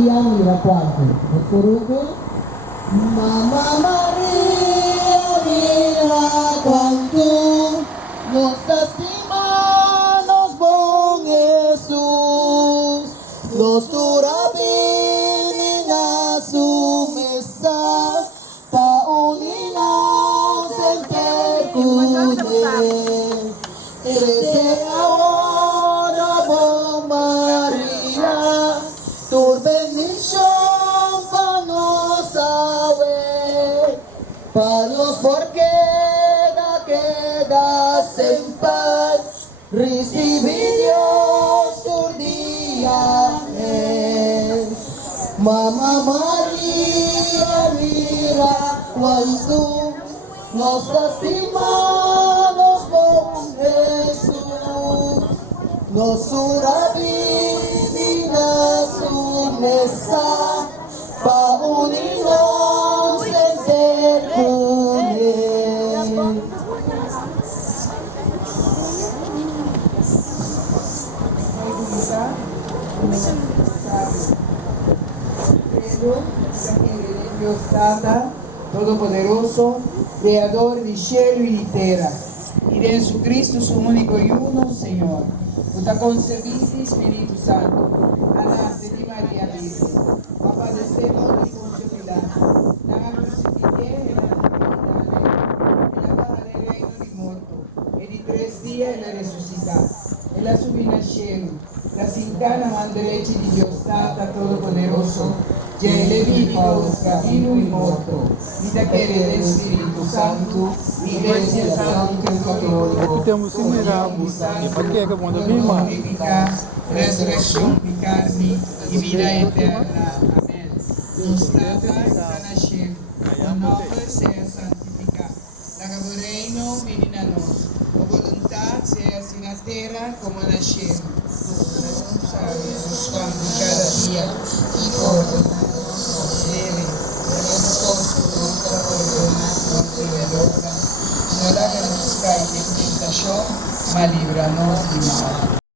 Maria Miracuante. Nuestro Mamma Maria Miracuante, nos estimanos bom Jesus, nos turabini na sumesa, pauninos en tercude, crece ahora bom Maria, tu bendición para nos para los porque quedas en paz, recibí Dios tu día es. Mamá María, mira cuánto nos lastimamos con Jesús, nos urabina su mesa, pa unirnos en tercune. Dios Tata, Todopoderoso, Creador de cielo y de tierra, y de Jesucristo su único y uno Señor, que concebiste Espíritu Santo, a nacer de María Virgen, a padecer por Poncio Pilato, tan a crucifiqué en la baja del reino de muerto, y de 3 días en la resucitar, en la subida al cielo, la sintana mano derecha de Dios Tata Todopoderoso, ya ele vivo, vivo y muerto, y te quiere del Espíritu Santo, Iglesia Santa Católica, resurrección y carne y vida eterna. Amén. Nos trata a nacer, o nombre sea santificado, la reino viene a nos, o voluntad sea así en la tierra como en el cielo. Nos cuando cada día y por no la hagas caer en tentación, mas líbranos de mal.